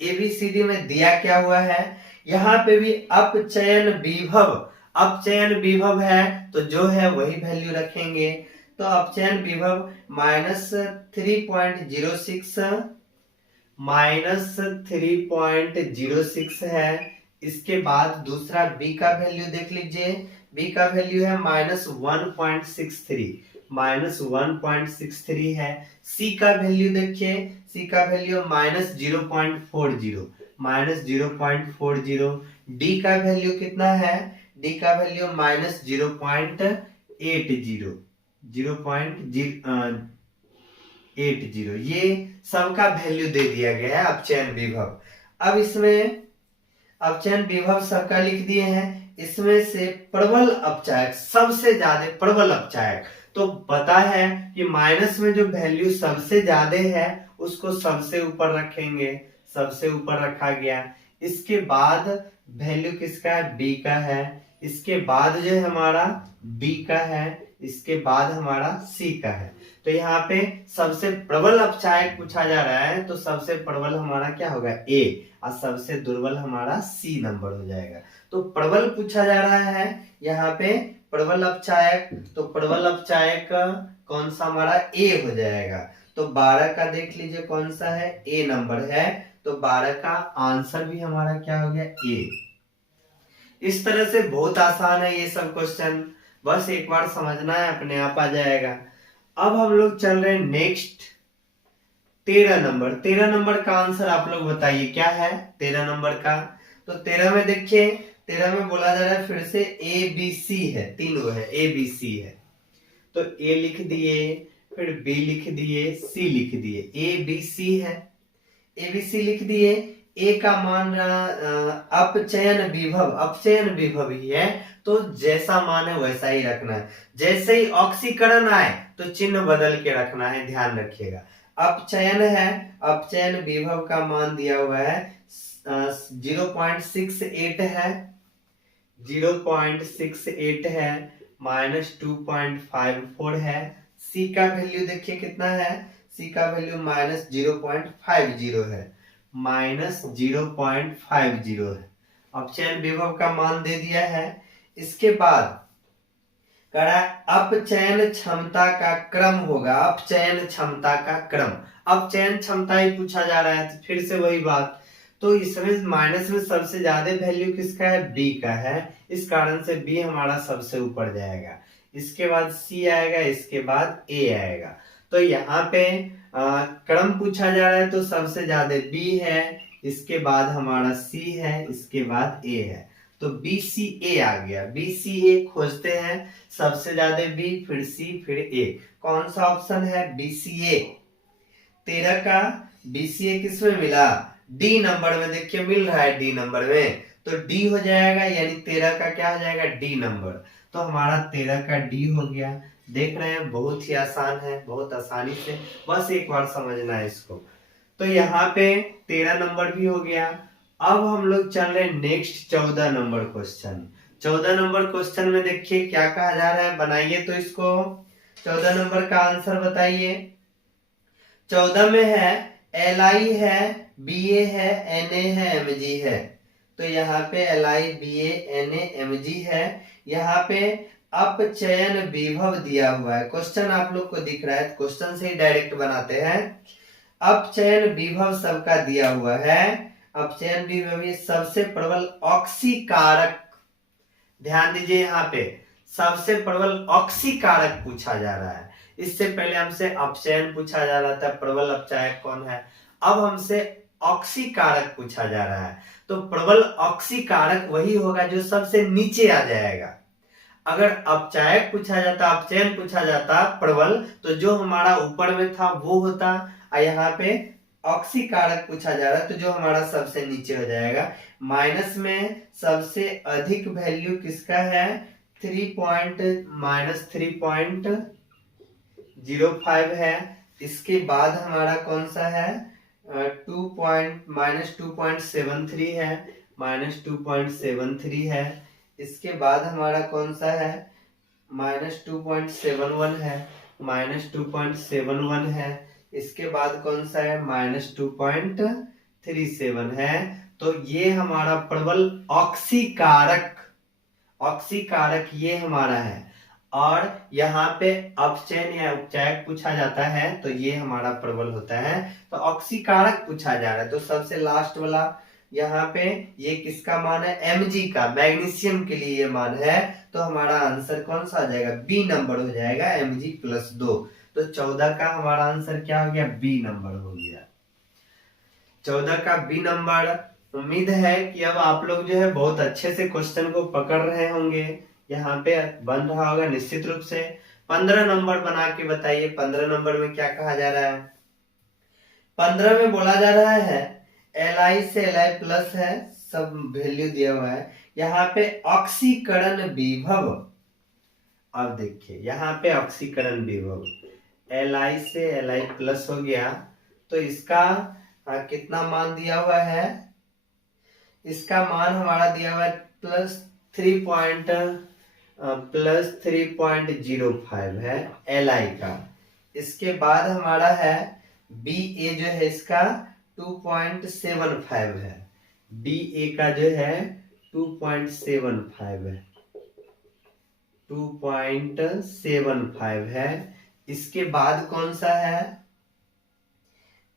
ए बी सी डी में दिया क्या हुआ है, यहाँ पे भी अपचयन विभव, अपचयन विभव है तो जो है वही वैल्यू रखेंगे। तो अपचयन विभव -3.06 है। इसके बाद दूसरा बी का वैल्यू देख लीजिए, बी का वैल्यू है -1.63 है। सी का वैल्यू देखिए, सी का वैल्यू -0.40। डी का वैल्यू कितना है, डी का वैल्यू -0.80। ये सबका वैल्यू दे दिया गया है अपचयन विभव। अब इसमें अपचयन विभव सबका लिख दिए हैं, इसमें से प्रबल अपचायक, सबसे ज्यादा प्रबल अपचायक, तो पता है कि माइनस में जो वैल्यू सबसे ज्यादा है उसको सबसे ऊपर रखेंगे, सबसे ऊपर रखा गया। इसके बाद वैल्यू किसका है, बी का है, इसके बाद जो है हमारा बी का है, इसके बाद हमारा सी का है। तो यहाँ पे सबसे प्रबल अपचायक पूछा जा रहा है तो सबसे प्रबल हमारा क्या होगा, ए, और सबसे दुर्बल हमारा सी नंबर हो जाएगा। तो प्रबल पूछा जा रहा है यहाँ पे प्रबल अपचायक, तो प्रबल अपचायक कौन सा हमारा ए हो जाएगा। तो 12 का देख लीजिए कौन सा है, ए नंबर है, तो 12 का आंसर भी हमारा क्या हो गया, ए। इस तरह से बहुत आसान है ये सब क्वेश्चन, बस एक बार समझना है, अपने आप आ जाएगा। अब हम लोग चल रहे हैं नेक्स्ट 13 नंबर। 13 नंबर का आंसर आप लोग बताइए क्या है 13 नंबर का। तो 13 में देखिए, 13 में बोला जा रहा है फिर से ए बी सी है, तीनों है, ए बी सी है। तो ए लिख दिए, फिर बी लिख दिए, सी लिख दिए, ए बी सी है, ए बी सी लिख दिए। ए का मान रहा अपचयन विभव ही है, तो जैसा मान है वैसा ही रखना है। जैसे ही ऑक्सीकरण आए तो चिन्ह बदल के रखना है, ध्यान रखिएगा। अपचयन है, अपचयन विभव का मान दिया हुआ है 0.68 है, 0.68 है, -2.54 है। सी का वैल्यू देखिए कितना है, सी का वैल्यू -0.50 है, -0.50 है। अपचयन विभव का मान दे दिया है। इसके बाद करा अपचयन क्षमता का क्रम होगा, अपचयन क्षमता का क्रम। अपचयन क्षमता ही पूछा जा रहा है, फिर से वही बात। तो इसमें माइनस में सबसे ज्यादा वैल्यू किसका है, बी का है, इस कारण से बी हमारा सबसे ऊपर जाएगा। इसके बाद सी आएगा, इसके बाद ए आएगा। तो यहाँ पे क्रम पूछा जा रहा है, तो सबसे ज्यादा बी है, इसके बाद हमारा सी है, इसके बाद ए है। तो बी सी ए आ गया, बी सी ए खोजते हैं, सबसे ज्यादा बी, फिर सी, फिर ए। कौन सा ऑप्शन है, बी सी ए। 13 का बी सी ए किस में मिला, डी नंबर में, देखिए मिल रहा है डी नंबर में, तो डी हो जाएगा, यानी 13 का क्या हो जाएगा, डी नंबर। तो हमारा 13 का डी हो गया। देख रहे हैं बहुत ही आसान है, बहुत आसानी से, बस एक बार समझना है इसको। तो यहाँ पे 13 नंबर भी हो गया। अब हम लोग चल रहे हैं next 14 number question. 14 number question में देखिए क्या कहा जा रहा है, बनाइए तो इसको। 14 नंबर का आंसर बताइए। 14 में है एल आई है, बी ए है, एन ए है, एम जी है। तो यहाँ पे L I, B A, N A, M G है। यहाँ पे अपचयन विभव दिया हुआ है, क्वेश्चन आप लोग को दिख रहा है, क्वेश्चन से ही डायरेक्ट बनाते हैं। अपचयन विभव सबका दिया हुआ है। अपचयन विभव ये सबसे प्रबल ऑक्सीकारक, ध्यान दीजिए यहाँ पे सबसे प्रबल ऑक्सीकारक पूछा जा रहा है। इससे पहले हमसे अपचयन पूछा जा रहा था, प्रबल अपचायक कौन है। अब हमसे ऑक्सीकारक पूछा जा रहा है, तो प्रबल ऑक्सीकारक वही होगा जो सबसे नीचे आ जाएगा। अगर अपचायक पूछा जाता, अपचयन पूछा जाता प्रबल, तो जो हमारा ऊपर में था वो होता, और यहाँ पे ऑक्सीकारक पूछा जा रहा है, तो जो हमारा सबसे नीचे हो जाएगा। माइनस में सबसे अधिक वैल्यू किसका है, -3.05 है। इसके बाद हमारा कौन सा है, -2.73 है, -2.73 है। इसके बाद हमारा कौन सा है, -2.71 है, -2.71 है। इसके बाद कौन सा है, -2.37 है। तो ये हमारा प्रबल ऑक्सीकारक, ऑक्सीकारक ये हमारा है। और यहाँ पे अपचयन या उपचायक पूछा जाता है, तो ये हमारा प्रबल होता है। तो ऑक्सीकारक पूछा जा रहा है, तो सबसे लास्ट वाला यहाँ पे ये किसका मान है, Mg का, मैग्नीशियम के लिए ये मान है। तो हमारा आंसर कौन सा आ जाएगा, बी नंबर हो जाएगा, Mg+2। तो 14 का हमारा आंसर क्या हो गया, बी नंबर हो गया। 14 का बी नंबर। उम्मीद है कि अब आप लोग जो है बहुत अच्छे से क्वेश्चन को पकड़ रहे होंगे, यहाँ पे बन रहा होगा निश्चित रूप से। 15 नंबर बना के बताइए, 15 नंबर में क्या कहा जा रहा है। 15 में बोला जा रहा है Li से Li+ है, सब वैल्यू दिया हुआ है। यहाँ पे ऑक्सीकरण विभव, अब देखिए यहाँ पे ऑक्सीकरण विभव Li से Li+ हो गया, तो इसका कितना मान दिया हुआ है, इसका मान हमारा दिया हुआ है +3.05 है Li का। इसके बाद हमारा है Ba जो है इसका 2.75 है, Ba का जो है 2.75 है, 2.75 है। इसके बाद कौन सा है,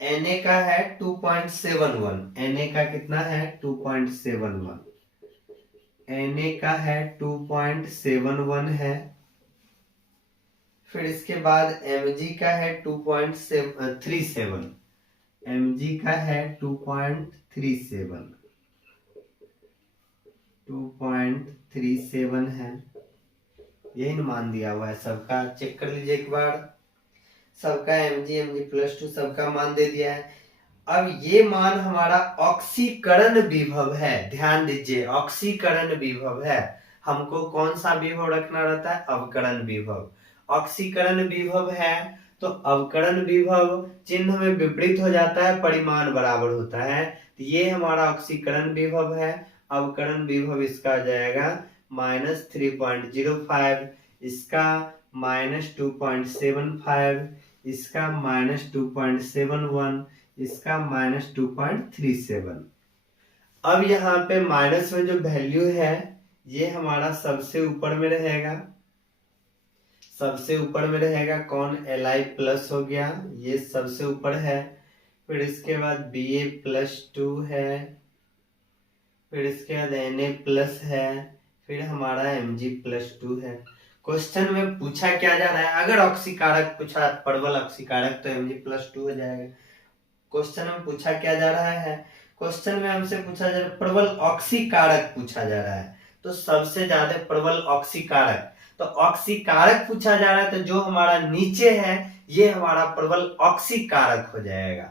Na का है 2.71, Na का कितना है 2.71, Na का है 2.71 है। फिर इसके बाद mg का है 2.37, mg का है 2.37 है, यही ना मान दिया हुआ है सबका, चेक कर लीजिए एक बार, सबका mg+2 सबका मान दे दिया है। अब ये मान हमारा ऑक्सीकरण विभव है, ध्यान दीजिए ऑक्सीकरण विभव है, हमको कौन सा विभव रखना रहता है, अवकरण विभव। ऑक्सीकरण विभव है तो अवकरण विभव चिन्ह में विपरीत हो जाता है, परिमाण बराबर होता है, तो ये हमारा ऑक्सीकरण विभव है। अवकरण विभव इसका आ जाएगा -3.05, इसका -2.75, इसका -2.71, इसका -2.37। अब यहाँ पे माइनस में जो वैल्यू है ये हमारा सबसे ऊपर में रहेगा, सबसे ऊपर में रहेगा कौन, Li+ हो गया, ये सबसे ऊपर है। फिर इसके बाद Ba+2 है, फिर इसके बाद Na+ है, फिर हमारा Mg+2 है। क्वेश्चन में पूछा क्या जा रहा है, अगर ऑक्सीकारक पूछा, प्रबल ऑक्सीकारक, तो Mg+2 हो जाएगा। क्वेश्चन में पूछा क्या जा रहा है, क्वेश्चन में हमसे पूछा जा रहा है प्रबल ऑक्सीकारक पूछा जा रहा है, तो सबसे ज्यादा प्रबल ऑक्सीकारक, तो ऑक्सीकारक पूछा जा रहा है, तो जो हमारा नीचे है ये हमारा प्रबल ऑक्सीकारक हो जाएगा।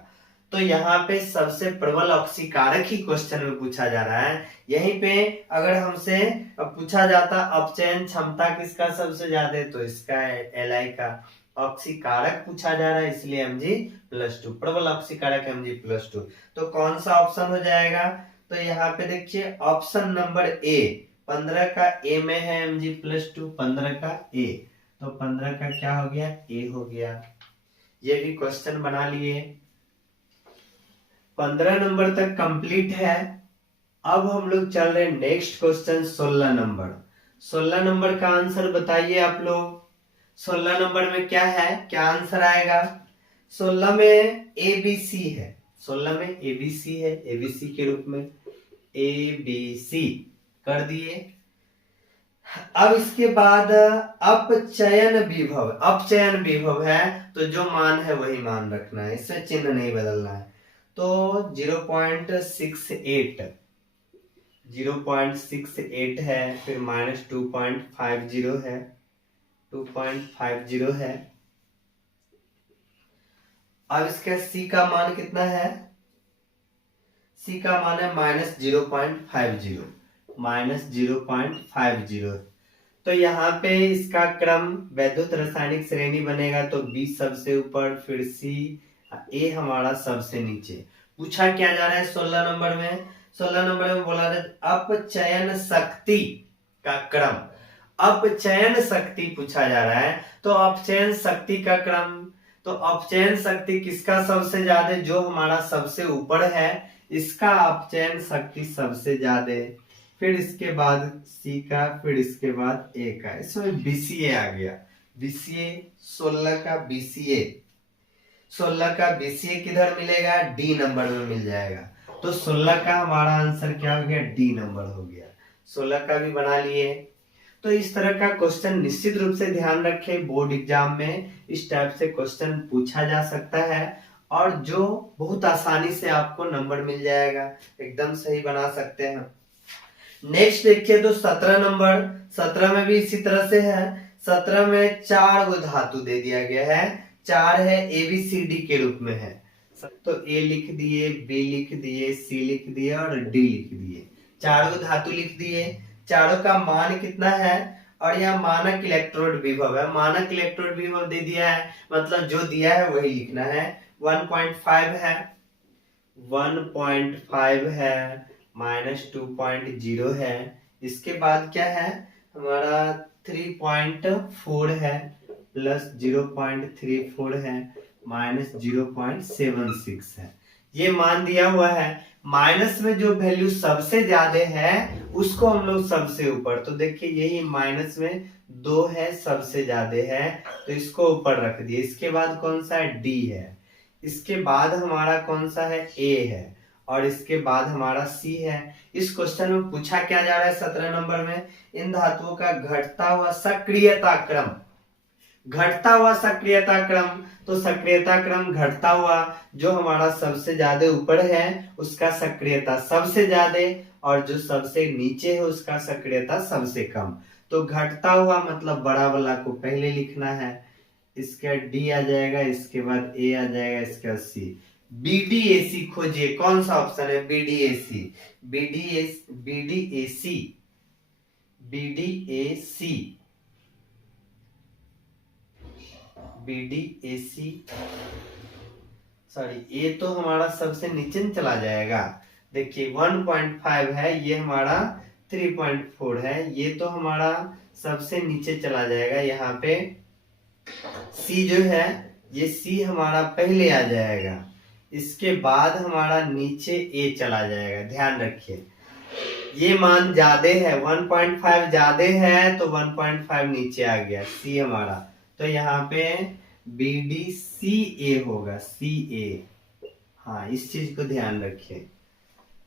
तो यहाँ पे सबसे प्रबल ऑक्सीकारक ही क्वेश्चन में पूछा जा रहा है। यहीं पे अगर हमसे पूछा जाता अपचयन क्षमता किसका सबसे ज्यादा है, तो इसका Li का, ऑक्सीकारक पूछा जा रहा है इसलिए Mg+2, प्रबल ऑक्सीकारक Mg+2, तो कौन सा ऑप्शन हो जाएगा, तो यहाँ पे देखिए ऑप्शन नंबर ए, 15 का ए में है Mg+2, 15 का ए, तो 15 का क्या हो गया, ए हो गया। ये भी क्वेश्चन बना लिए, 15 नंबर तक कंप्लीट है। अब हम लोग चल रहे हैं नेक्स्ट क्वेश्चन 16 नंबर। 16 नंबर का आंसर बताइए आप लोग, 16 नंबर में क्या है, क्या आंसर आएगा। 16 में ABC है, 16 में ABC है, ABC के रूप में ABC कर दिए। अब इसके बाद अपचयन विभव, अपचयन विभव है तो जो मान है वही मान रखना है, इसमें चिन्ह नहीं बदलना है। तो 0.68, 0.68 है, फिर -2.50 है, 2.50 है। अब इसका C का मान कितना है, C का मान है -0.50, -0.50। तो यहाँ पे इसका क्रम वैद्युत रासायनिक श्रेणी बनेगा, तो B सबसे ऊपर, फिर C, A हमारा सबसे नीचे। पूछा क्या जा रहा है 16 नंबर में, 16 नंबर में बोला था अपचयन शक्ति का क्रम, अपचयन शक्ति पूछा जा रहा है, तो अपचयन शक्ति का क्रम, तो अपचयन शक्ति किसका सबसे ज्यादा, जो हमारा सबसे ऊपर है इसका अपचयन शक्ति सबसे ज्यादा, फिर इसके बाद C का, फिर इसके बाद A का, इसमें BCA आ गया, BCA 16 का BCA, 16 का BCA किधर मिलेगा, D नंबर में मिल जाएगा। तो 16 का हमारा आंसर क्या हो गया, D नंबर हो गया। 16 का भी बना लिए। तो इस तरह का क्वेश्चन निश्चित रूप से ध्यान रखें, बोर्ड एग्जाम में इस टाइप से क्वेश्चन पूछा जा सकता है, और जो बहुत आसानी से आपको नंबर मिल जाएगा, एकदम सही बना सकते हैं। नेक्स्ट देखिए तो 17 नंबर, 17 में भी इसी तरह से है। 17 में 4 गो धातु दे दिया गया है, 4 है, ABCD के रूप में है, तो A लिख दिए, B लिख दिए, C लिख दिए और D लिख दिए, 4 गो धातु लिख दिए। चारों का मान कितना है, और यहाँ मानक इलेक्ट्रोड विभव है, मानक इलेक्ट्रोड विभव दे दिया है, मतलब जो दिया है वही लिखना है। 1.5 है, 1.5 है, -2.0 है, इसके बाद क्या है हमारा 3.4 है, +0.34 है, -0.76 है, ये मान दिया हुआ है। माइनस में जो वैल्यू सबसे ज्यादा है उसको हम लोग सबसे ऊपर, तो देखिए यही माइनस में 2 है, सबसे ज्यादा है, तो इसको ऊपर रख दिए। इसके बाद कौन सा है, D है, इसके बाद हमारा कौन सा है, A है, और इसके बाद हमारा C है। इस क्वेश्चन में पूछा क्या जा रहा है 17 नंबर में, इन धातुओं का घटता हुआ सक्रियता क्रम, घटता हुआ सक्रियता क्रम, तो सक्रियता क्रम घटता हुआ, जो हमारा सबसे ज्यादा ऊपर है उसका सक्रियता सबसे ज्यादा, और जो सबसे नीचे है उसका सक्रियता सबसे कम। तो घटता हुआ मतलब बड़ा वाला को पहले लिखना है, इसके डी आ जाएगा, इसके बाद ए आ जाएगा, इसके बाद सी। बीडीएसी खोजिए, कौन सा ऑप्शन है बीडीएसी? बीडीएसी बीडीएसी बीडीएसी सॉरी, ए तो हमारा सबसे नीचे चला जाएगा। देखिए 1.5 है, ये हमारा 3.4 है, ये तो हमारा सबसे नीचे चला जाएगा। यहाँ पे सी जो है, ये सी हमारा पहले आ जाएगा, इसके बाद हमारा नीचे ए चला जाएगा। ध्यान रखिए, ये मान ज्यादा है, 1.5 ज्यादा है तो 1.5 नीचे आ गया सी हमारा। तो यहाँ पे बी डी सी ए होगा, सी ए। हाँ, इस चीज को ध्यान रखिए,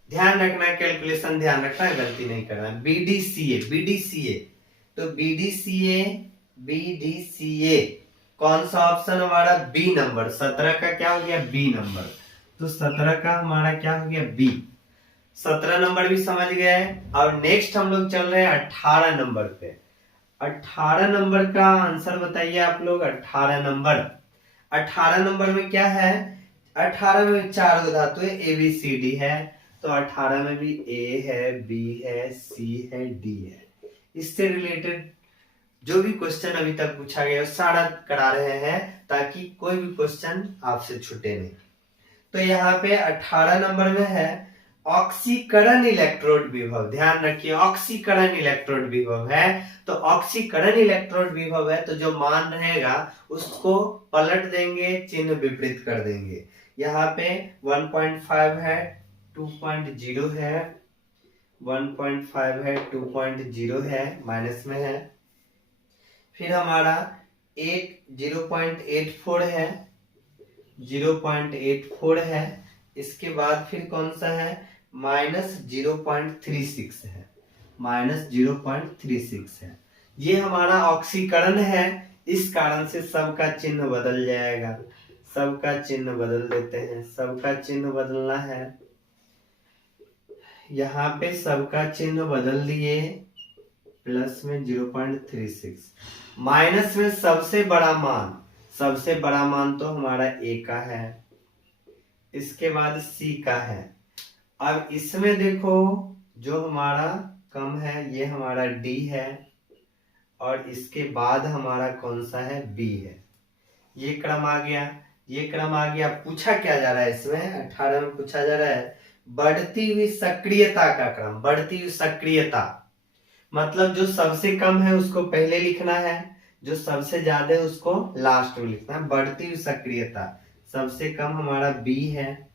ध्यान रखना है, कैलकुलेशन ध्यान रखना है, गलती नहीं करना है। बी डी सी ए, बी डी सी ए, तो बी डी सी ए, बी डी सी ए कौन सा ऑप्शन हमारा? B number. 17 का क्या हो गया? B number. तो 17 का हमारा क्या हो गया? बी। 17 नंबर भी समझ गए। और नेक्स्ट हम लोग चल रहे हैं 18 नंबर पे। 18 नंबर का आंसर बताइए आप लोग। 18 नंबर, 18 नंबर में क्या है? 18 में 4 धातु है, ए बी सी डी है, तो 18 में भी ए है, बी है, सी है, डी है। इससे रिलेटेड जो भी क्वेश्चन अभी तक पूछा गया सारा करा रहे हैं, ताकि कोई भी क्वेश्चन आपसे छूटे नहीं। तो यहाँ पे 18 नंबर में है ऑक्सीकरण इलेक्ट्रोड विभव। ध्यान रखिए, ऑक्सीकरण इलेक्ट्रोड विभव है, तो ऑक्सीकरण इलेक्ट्रोड विभव है, तो जो मान रहेगा उसको पलट देंगे, चिन्ह विपरीत कर देंगे। यहाँ पे 1.5 है, 2.0 है, 1.5 है, 2.0 है, माइनस में है। फिर हमारा 0.84 है, 0.84 है। इसके बाद फिर कौन सा है? -0.36 है, -0.36 है। ये हमारा ऑक्सीकरण है, इस कारण से सबका चिन्ह बदल जाएगा। सबका चिन्ह बदल देते हैं, सबका चिन्ह बदलना है। यहाँ पे सबका चिन्ह बदल दिए, प्लस में 0.36, माइनस में सबसे बड़ा मान, सबसे बड़ा मान तो हमारा ए का है, इसके बाद सी का है। अब इसमें देखो, जो हमारा कम है ये हमारा डी है, और इसके बाद हमारा कौन सा है? बी है। ये क्रम आ गया, ये क्रम आ गया। पूछा क्या जा रहा है इसमें? 18 में पूछा जा रहा है बढ़ती हुई सक्रियता का क्रम। बढ़ती हुई सक्रियता मतलब जो सबसे कम है उसको पहले लिखना है, जो सबसे ज्यादा है उसको लास्ट में लिखना है। बढ़ती हुई सक्रियता, सबसे कम हमारा बी है,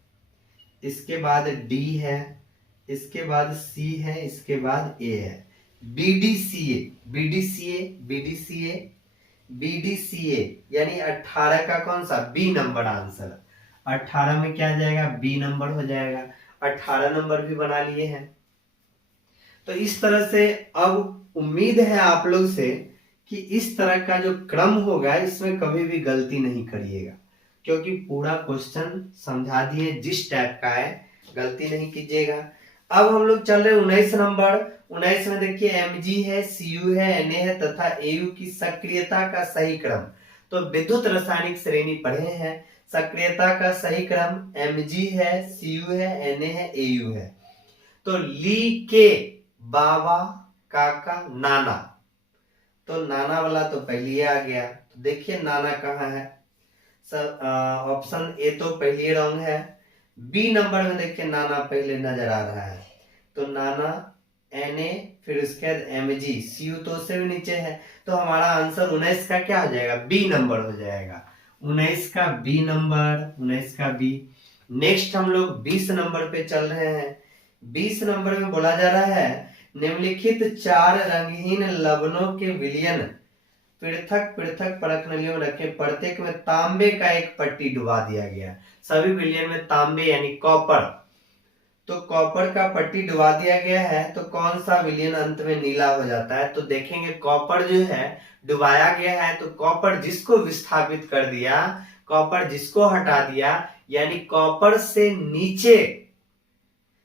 इसके बाद डी है, इसके बाद सी है, इसके बाद ए है। बीडीसीए, बीडीसीए, बीडीसीए, बीडीसीए यानी 18 का कौन सा? B number answer. 18 में क्या जाएगा? बी नंबर हो जाएगा। 18 नंबर भी बना लिए हैं। तो इस तरह से अब उम्मीद है आप लोग से कि इस तरह का जो क्रम होगा इसमें कभी भी गलती नहीं करिएगा, क्योंकि पूरा क्वेश्चन समझा दिए जिस टाइप का है, गलती नहीं कीजिएगा। अब हम लोग चल रहे 19 नंबर। 19 में देखिए Mg है, Cu है, Na है तथा Au की सक्रियता का सही क्रम। तो विद्युत रासायनिक श्रेणी पढ़े हैं, सक्रियता का सही क्रम Mg है, Cu है, Na है, Au है। तो ली के बाबा काका नाना, तो नाना वाला तो पहले आ गया। तो देखिए नाना कहाँ है? ऑप्शन ए तो पहले रॉन्ग है। बी नंबर में देखिए नाना पहले नजर आ रहा है, तो नाना Na, फिर उसके बाद Mg, Cu तो उससे भी नीचे है। तो हमारा आंसर 19 का क्या हो जाएगा? बी नंबर हो जाएगा। 19 का बी नंबर, 19 का बी। नेक्स्ट हम लोग 20 नंबर पे चल रहे हैं। 20 नंबर में बोला जा रहा है निम्नलिखित 4 रंगहीन लवणों के विलयन पृथक पृथक परख नलियों में रखे, प्रत्येक में तांबे का एक पट्टी डुबा दिया गया। सभी विलयन में तांबे यानी कॉपर। तो कॉपर का पट्टी डुबा दिया गया है तो कौन सा विलयन अंत में नीला हो जाता है? तो देखेंगे कॉपर जो है डुबाया गया है, तो कॉपर जिसको विस्थापित कर दिया, कॉपर जिसको हटा दिया, यानी कॉपर से नीचे,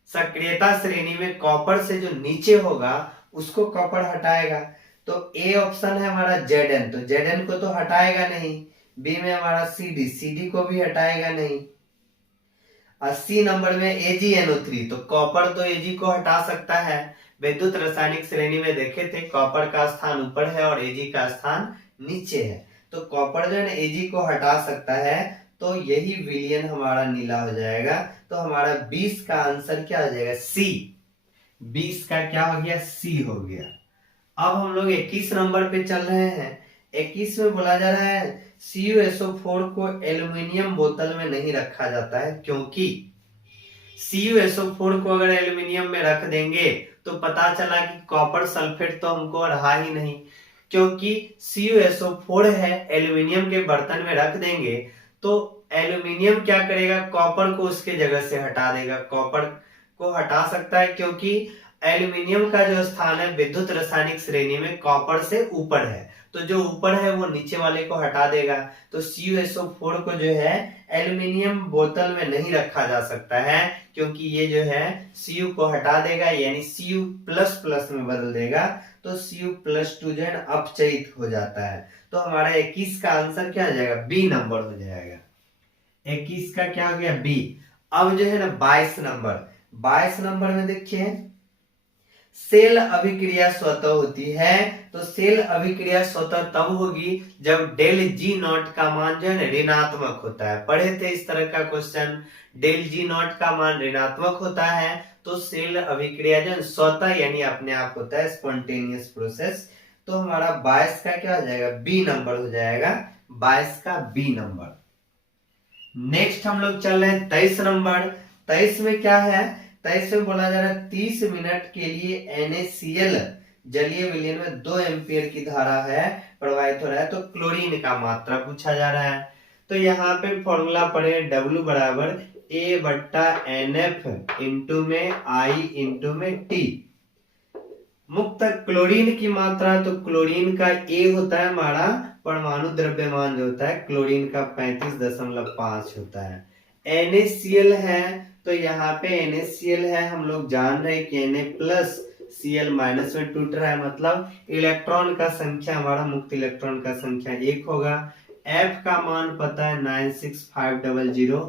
सक्रियता श्रेणी में कॉपर से जो नीचे होगा उसको कॉपर हटाएगा। तो ए ऑप्शन है हमारा Zn, तो Zn को तो हटाएगा नहीं। बी में हमारा Cd को भी हटाएगा नहीं। 80 नंबर में AgNO3, तो कॉपर तो Ag को हटा सकता है। विद्युत रासायनिक श्रेणी में देखे थे कॉपर का स्थान ऊपर है और Ag का स्थान नीचे है, तो कॉपर जो है ना Ag को हटा सकता है, तो यही विलयन हमारा नीला हो जाएगा। तो हमारा 20 का आंसर क्या हो जाएगा? सी। 20 का क्या हो गया? सी हो गया। अब हम लोग 21 नंबर पे चल रहे हैं। 21 में बोला जा रहा है CuSO4 को एल्युमिनियम बोतल में नहीं रखा जाता है, क्योंकि CuSO4 को अगर एल्युमिनियम में रख देंगे तो पता चला कि कॉपर सल्फेट तो हमको रहा ही नहीं, क्योंकि CuSO4 है, एल्युमिनियम के बर्तन में रख देंगे तो एल्युमिनियम क्या करेगा? कॉपर को उसके जगह से हटा देगा। कॉपर को हटा सकता है क्योंकि एल्युमिनियम का जो स्थान है विद्युत रासायनिक श्रेणी में कॉपर से ऊपर है, तो जो ऊपर है वो नीचे वाले को हटा देगा। तो CuSO4 को जो है एल्युमिनियम बोतल में नहीं रखा जा सकता है, क्योंकि ये जो है Cu को हटा देगा, यानी Cu++ में बदल देगा, तो Cu+2 जो है अपचयित हो जाता है। तो हमारा 21 का आंसर क्या हो जाएगा? बी नंबर हो जाएगा। 21 का क्या हो गया? बी। अब जो है ना 22 नंबर, 22 नंबर में देखिए सेल अभिक्रिया स्वतः होती है, तो सेल अभिक्रिया स्वतः तब होगी जब डेल जी नॉट का मान जो है ना ऋणात्मक होता है। पढ़े थे इस तरह का क्वेश्चन, डेल जी नॉट का मान ऋणात्मक होता है तो सेल अभिक्रिया जो स्वतः यानी अपने आप होता है, स्पॉन्टेनियस प्रोसेस। तो हमारा 22 का क्या हो जाएगा? बी नंबर हो जाएगा। 22 का बी नंबर। नेक्स्ट हम लोग चल रहे हैं 23 नंबर। 23 में क्या है? 23 में बोला जा रहा है 30 मिनट के लिए NaCl जलीय विलयन में 2 एम्पियर की धारा है प्रवाहित हो रहा है, तो क्लोरीन का मात्रा पूछा जा रहा है। तो यहाँ पे फॉर्मूला पढ़े W बराबर A/NF इंटू में I इंटू में T। मुक्त क्लोरीन की मात्रा, तो क्लोरीन का A होता है हमारा परमाणु द्रव्यमान जो होता है, क्लोरीन का 35.5 होता है। NaCl है तो यहाँ पे NaCl है, हम लोग जान रहे हैं कि Na+Cl- में टूट रहा है, मतलब इलेक्ट्रॉन का संख्या हमारा मुक्त इलेक्ट्रॉन का संख्या 1 होगा। F का मान पता है 96500।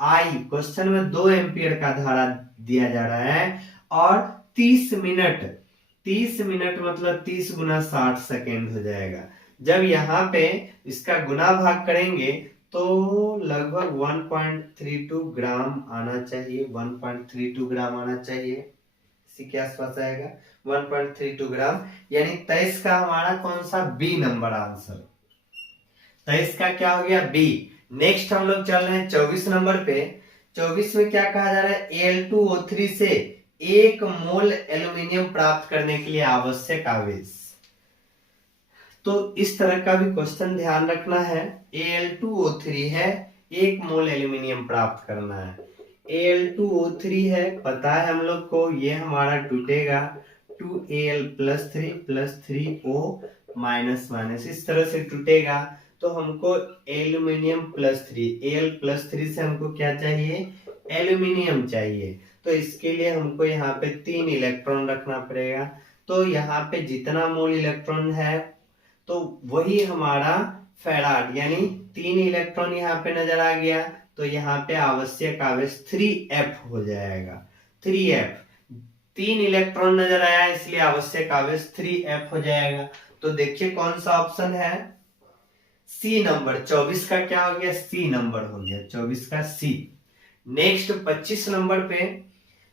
I क्वेश्चन में 2 एम्पियर का धारा दिया जा रहा है और 30 मिनट मतलब 30 गुना 60 सेकेंड हो जाएगा। जब यहाँ पे इसका गुना भाग करेंगे तो लगभग 1.32 ग्राम आना चाहिए, 1.32 ग्राम आना चाहिए, इसी के आसपास आएगा 1.32 ग्राम, यानी 23 का हमारा कौन सा? B number answer. 23 का क्या हो गया? बी। नेक्स्ट हम लोग चल रहे हैं 24 नंबर पे। 24 में क्या कहा जा रहा है? Al2O3 से 1 मोल एल्यूमिनियम प्राप्त करने के लिए आवश्यक आवेश। तो इस तरह का भी क्वेश्चन ध्यान रखना है। Al2O3 है, 1 मोल एल्यूमिनियम प्राप्त करना है। Al2O3 है, पता है हम लोग को, ये हमारा टूटेगा 2Al+3 + 3O- इस तरह से टूटेगा। तो हमको एल्यूमिनियम +3, Al+3 से हमको क्या चाहिए? एल्यूमिनियम चाहिए। तो इसके लिए हमको यहाँ पे 3 इलेक्ट्रॉन रखना पड़ेगा। तो यहाँ पे जितना मोल इलेक्ट्रॉन है तो वही हमारा फैराड, यानी 3 इलेक्ट्रॉन यहाँ पे नजर आ गया, तो यहाँ पे आवश्यक आवेश 3F हो जाएगा। 3F, 3 इलेक्ट्रॉन नजर आया इसलिए आवश्यक आवेश 3F हो जाएगा। तो देखिए कौन सा ऑप्शन है? सी नंबर। 24 का क्या हो गया? सी नंबर हो गया, 24 का सी। नेक्स्ट 25 नंबर पे,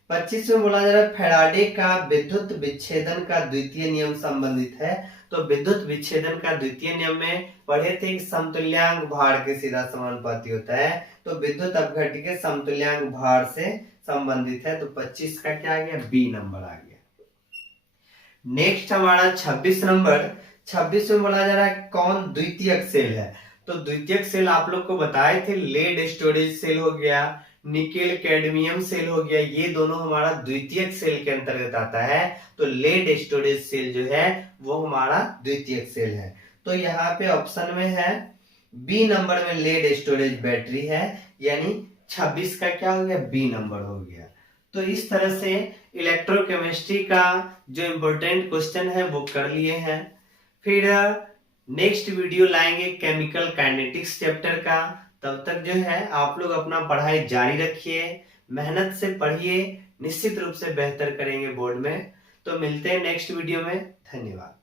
25 में बोला जा रहा है फैराडे का विद्युत विच्छेदन का द्वितीय नियम संबंधित है। तो विद्युत विच्छेदन का द्वितीय नियम में पढ़े थे कि समतुल्यांक भार के सीधा समानुपाती होता है, तो विद्युत अपघट्य समतुल्यांक भार से संबंधित है। तो 25 का क्या आ गया? बी नंबर आ गया। नेक्स्ट हमारा 26 नंबर। 26 में बोला जा रहा है कौन द्वितीयक सेल है? तो द्वितीयक सेल आप लोग को बताए थे, लेड स्टोरेज सेल हो गया, निकेल कैडमियम सेल हो गया, ये दोनों हमारा द्वितीयक सेल के अंतर्गत आता है। तो लेड स्टोरेज सेल जो है वो हमारा द्वितीयक सेल है। तो यहाँ पे ऑप्शन में है बी नंबर में लेड स्टोरेज बैटरी है, यानी 26 का क्या हो गया, बी नंबर हो गया। तो इस तरह से इलेक्ट्रोकेमिस्ट्री का जो इम्पोर्टेंट क्वेश्चन है वो कर लिए हैं। फिर नेक्स्ट वीडियो लाएंगे केमिकल काइनेटिक्स चैप्टर का। तब तक जो है आप लोग अपना पढ़ाई जारी रखिए, मेहनत से पढ़िए, निश्चित रूप से बेहतर करेंगे बोर्ड में। तो मिलते हैं नेक्स्ट वीडियो में। धन्यवाद।